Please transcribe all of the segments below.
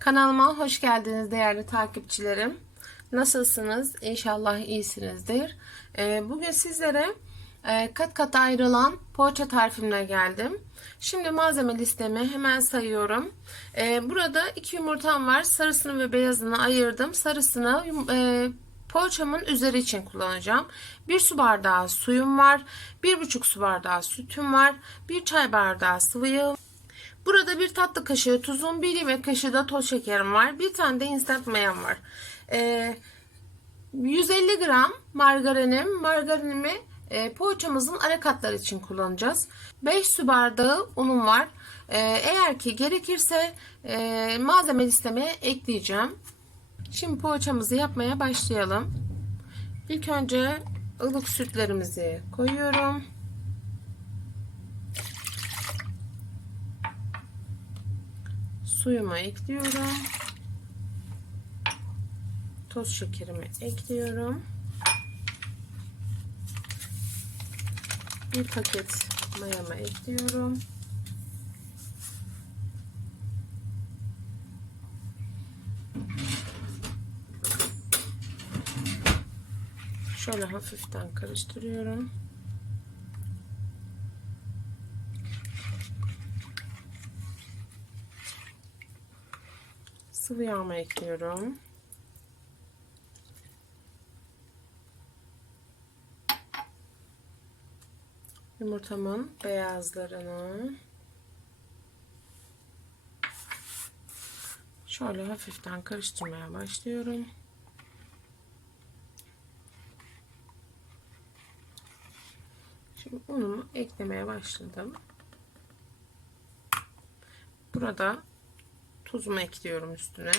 Kanalıma hoş geldiniz değerli takipçilerim. Nasılsınız? İnşallah iyisinizdir. Ee, bugün sizlere e, kat kat ayrılan poğaça tarifimle geldim. Şimdi malzeme listemi hemen sayıyorum. Ee, burada iki yumurtam var. Sarısını ve beyazını ayırdım. Sarısını e, poğaçamın üzeri için kullanacağım. Bir su bardağı suyum var. Bir buçuk su bardağı sütüm var. Bir çay bardağı sıvı yağım Burada bir tatlı kaşığı tuzum, bir yemek kaşığı da toz şekerim var. Bir tane de instant mayam var. Ee, 150 gram margarinim. Margarinimi e, poğaçamızın ara katları için kullanacağız. 5 su bardağı unum var. Ee, eğer ki gerekirse e, malzeme listeme ekleyeceğim. Şimdi poğaçamızı yapmaya başlayalım. İlk önce ılık sütlerimizi koyuyorum. Suyumu ekliyorum. Toz şekerimi ekliyorum. Bir paket mayamı ekliyorum. Şöyle hafiften karıştırıyorum. Sıvı yağımı ekliyorum. Yumurtamın beyazlarını şöyle hafiften karıştırmaya başlıyorum. Şimdi unumu eklemeye başladım. Burada tuzumu ekliyorum üstüne.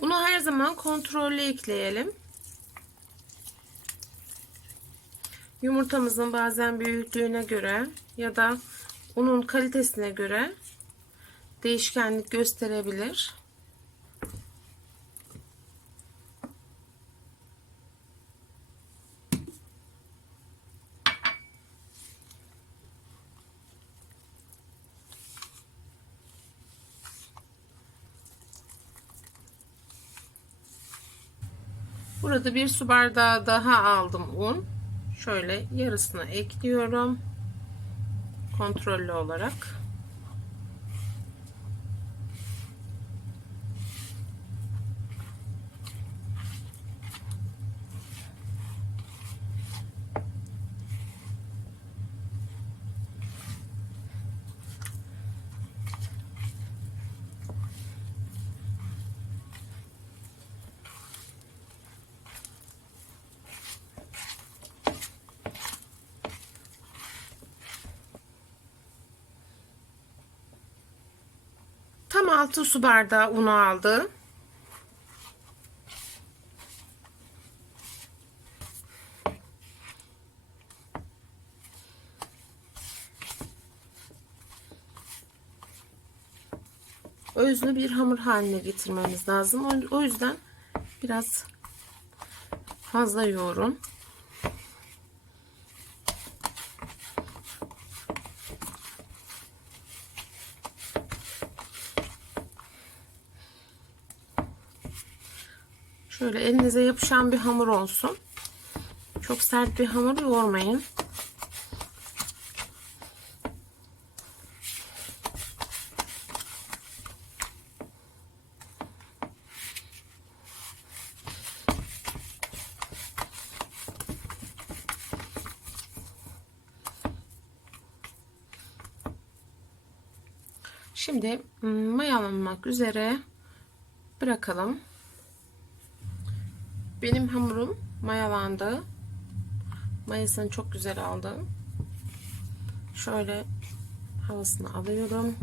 Bunu her zaman kontrollü ekleyelim. Yumurtamızın bazen büyüklüğüne göre ya da unun kalitesine göre değişkenlik gösterebilir. Burada bir su bardağı daha aldım un. Şöyle yarısını ekliyorum. Kontrollü olarak. Tam 6 su bardağı unu aldı. Özlü bir hamur haline getirmemiz lazım. O yüzden biraz fazla yoğurun. Şöyle elinize yapışan bir hamur olsun. Çok sert bir hamur yoğurmayın. Şimdi ım, mayalanmak üzere bırakalım. Benim hamurum mayalandı. Mayasını çok güzel aldım. Şöyle havasını alıyorum.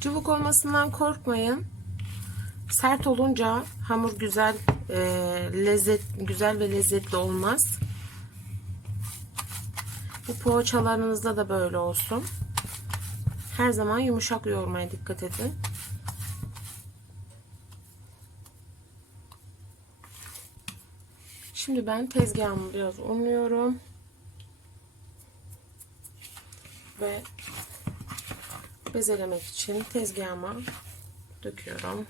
Cıvık olmasından korkmayın. Sert olunca hamur güzel e, lezzet güzel ve lezzetli olmaz. Bu poğaçalarınızda da böyle olsun. Her zaman yumuşak yoğurmaya dikkat edin. Şimdi ben tezgahımı biraz unluyorum. ve bezelemek için tezgahıma döküyorum.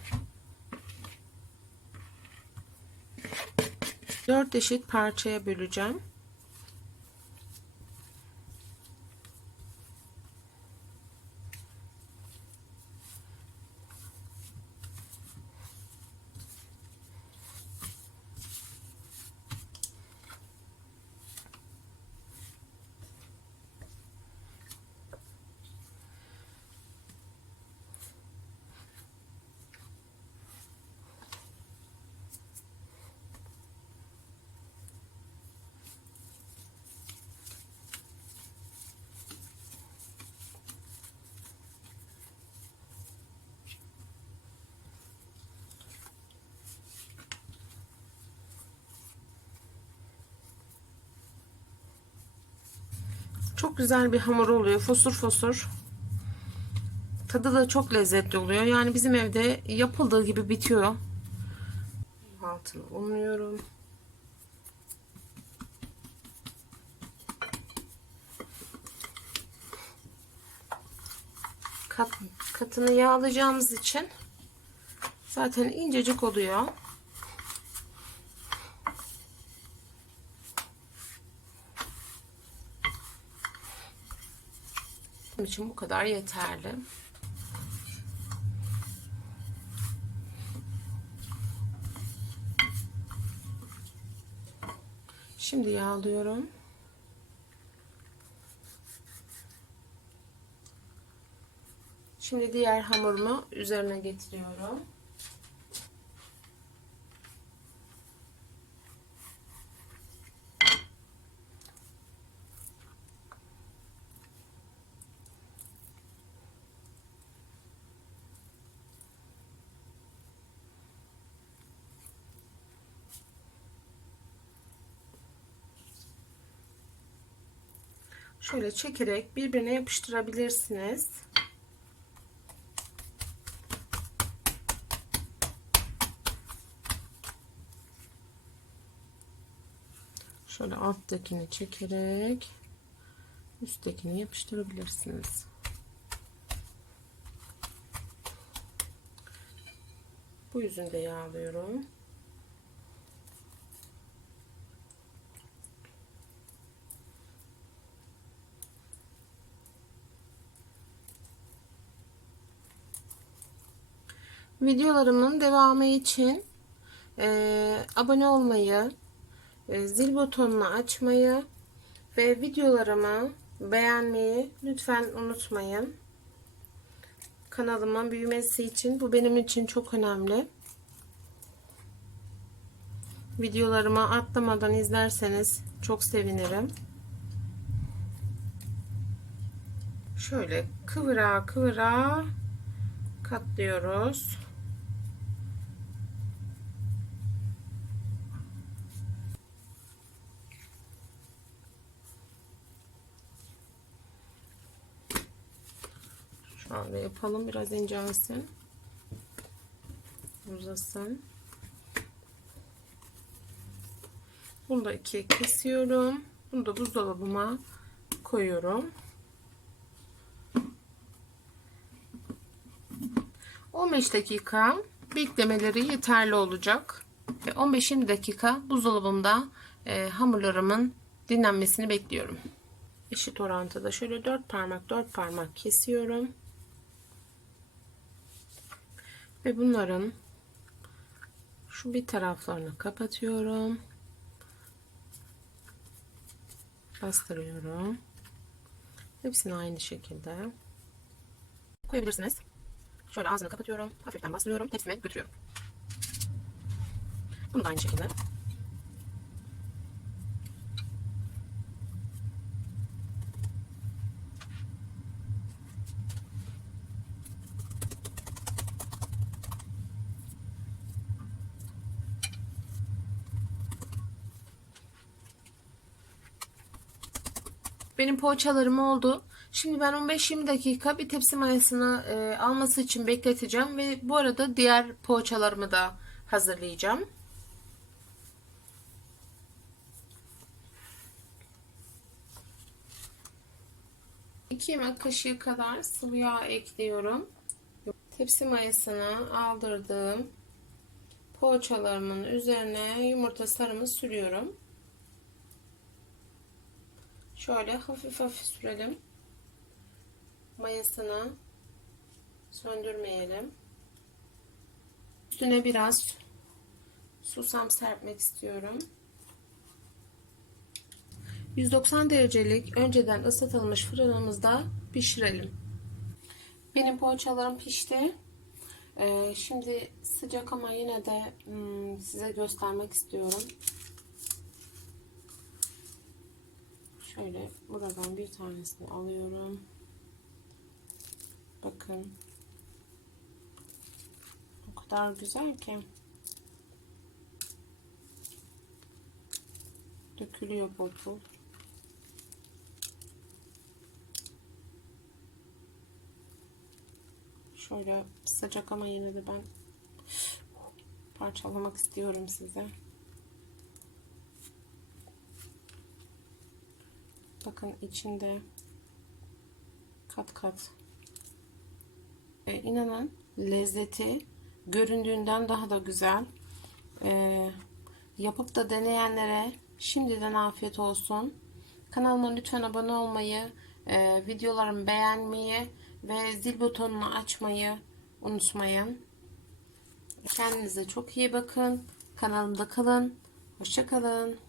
4 eşit parçaya böleceğim. Çok güzel bir hamur oluyor. Fosur fosur. Tadı da çok lezzetli oluyor. Yani bizim evde yapıldığı gibi bitiyor. Altını unluyorum. Kat, katını yağlayacağımız için zaten incecik oluyor. Benim için bu kadar yeterli. Şimdi yağlıyorum. Şimdi diğer hamurumu üzerine getiriyorum. Şöyle çekerek birbirine yapıştırabilirsiniz. Şöyle alttakini çekerek üsttekini yapıştırabilirsiniz. Bu yüzünü de yağlıyorum. Videolarımın devamı için e, abone olmayı, e, zil butonunu açmayı ve videolarımı beğenmeyi lütfen unutmayın. Kanalımın büyümesi için bu benim için çok önemli. Videolarımı atlamadan izlerseniz çok sevinirim. Şöyle kıvıra kıvıra katlıyoruz. Şöyle yapalım biraz incelsin. Uzasın. Bunu da ikiye kesiyorum. Bunu da buzdolabıma koyuyorum. 15 dakika beklemeleri yeterli olacak. Ve 15-20 dakika buzdolabımda e, hamurlarımın dinlenmesini bekliyorum. Eşit orantıda şöyle 4 parmak 4 parmak kesiyorum. Ve bunların şu bir taraflarını kapatıyorum. Bastırıyorum. Hepsini aynı şekilde koyabilirsiniz. Şöyle ağzını kapatıyorum. Hafiften bastırıyorum. Tepsime götürüyorum. Bunu da aynı şekilde. Benim poğaçalarım oldu. Şimdi ben 15-20 dakika bir tepsi mayasını e, alması için bekleteceğim ve bu arada diğer poğaçalarımı da hazırlayacağım. 2 yemek kaşığı kadar sıvı yağ ekliyorum. Tepsi mayasını aldırdım. Poğaçalarımın üzerine yumurta sarımı sürüyorum. Şöyle hafif hafif sürelim. Mayasını söndürmeyelim. Üstüne biraz susam serpmek istiyorum. 190 derecelik önceden ısıtılmış fırınımızda pişirelim. Benim poğaçalarım pişti. Ee, şimdi sıcak ama yine de hmm, size göstermek istiyorum. Şöyle buradan bir tanesini alıyorum. Bakın. O kadar güzel ki. Dökülüyor bol bol. Şöyle sıcak ama yine de ben parçalamak istiyorum size. Bakın içinde kat kat. Ee, inanın lezzeti göründüğünden daha da güzel. Ee, yapıp da deneyenlere şimdiden afiyet olsun. Kanalıma lütfen abone olmayı, e, videolarımı beğenmeyi ve zil butonunu açmayı unutmayın. Kendinize çok iyi bakın. Kanalımda kalın. Hoşçakalın.